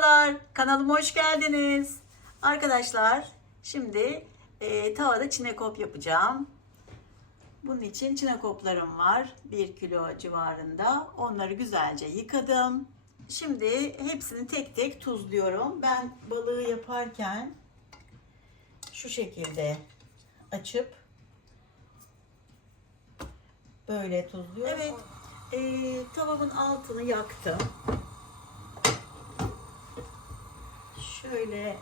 Merhabalar, kanalıma hoş geldiniz. Arkadaşlar, şimdi e, tavada çinekop yapacağım. Bunun için çinekoplarım var. 1 kilo civarında. Onları güzelce yıkadım. Şimdi hepsini tek tek tuzluyorum. Ben balığı yaparken şu şekilde açıp böyle tuzluyorum. Evet, e, tavamın altını yaktım. Şöyle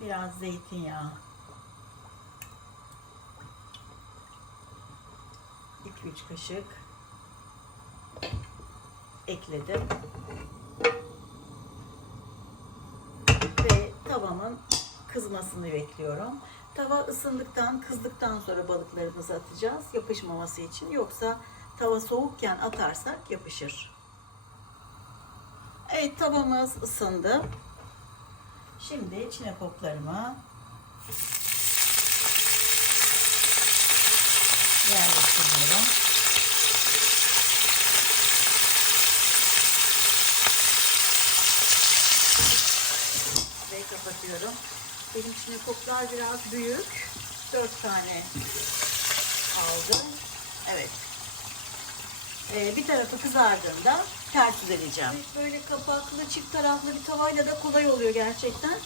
biraz zeytinyağı. 2-3 kaşık ekledim. Ve tavamın kızmasını bekliyorum. Tava ısındıktan, kızdıktan sonra balıklarımızı atacağız yapışmaması için. Yoksa tava soğukken atarsak yapışır. Evet tavamız ısındı. Şimdi çinekoplarımı yerleştiriyorum. Ve kapatıyorum. Benim çinekoplar biraz büyük. Dört tane aldım. Evet. Ee, bir tarafı kızardığında ters yüz edeceğim. Böyle kapaklı çift taraflı bir tavayla da kolay oluyor gerçekten.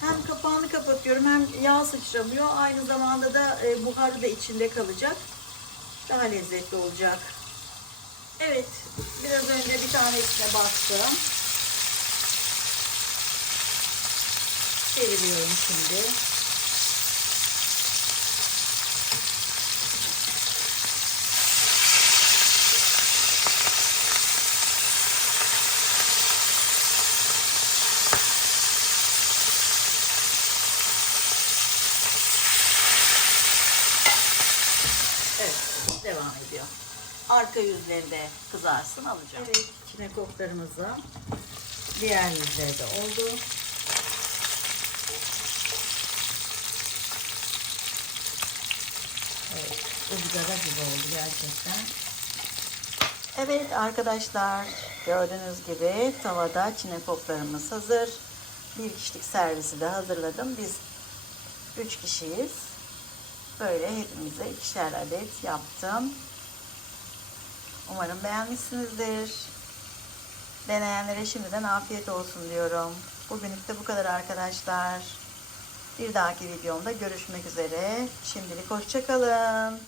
Hem kapağını kapatıyorum hem yağ sıçramıyor. Aynı zamanda da e, buharı da içinde kalacak. Daha lezzetli olacak. Evet, biraz önce bir tanesine bastım. Çeviriyorum şimdi. Evet, devam ediyor. Arka yüzleri de kızarsın alacağım. Evet, çinekoplarımızı diğer yüzleri de oldu. Evet, ızgara gibi oldu gerçekten. Evet arkadaşlar, gördüğünüz gibi tavada çinekoplarımız hazır. Bir kişilik servisi de hazırladım. Biz üç kişiyiz. Böyle hepimize ikişer adet yaptım. Umarım beğenmişsinizdir. Deneyenlere şimdiden afiyet olsun diyorum. Bugünlük de bu kadar arkadaşlar. Bir dahaki videomda görüşmek üzere. Şimdilik hoşçakalın.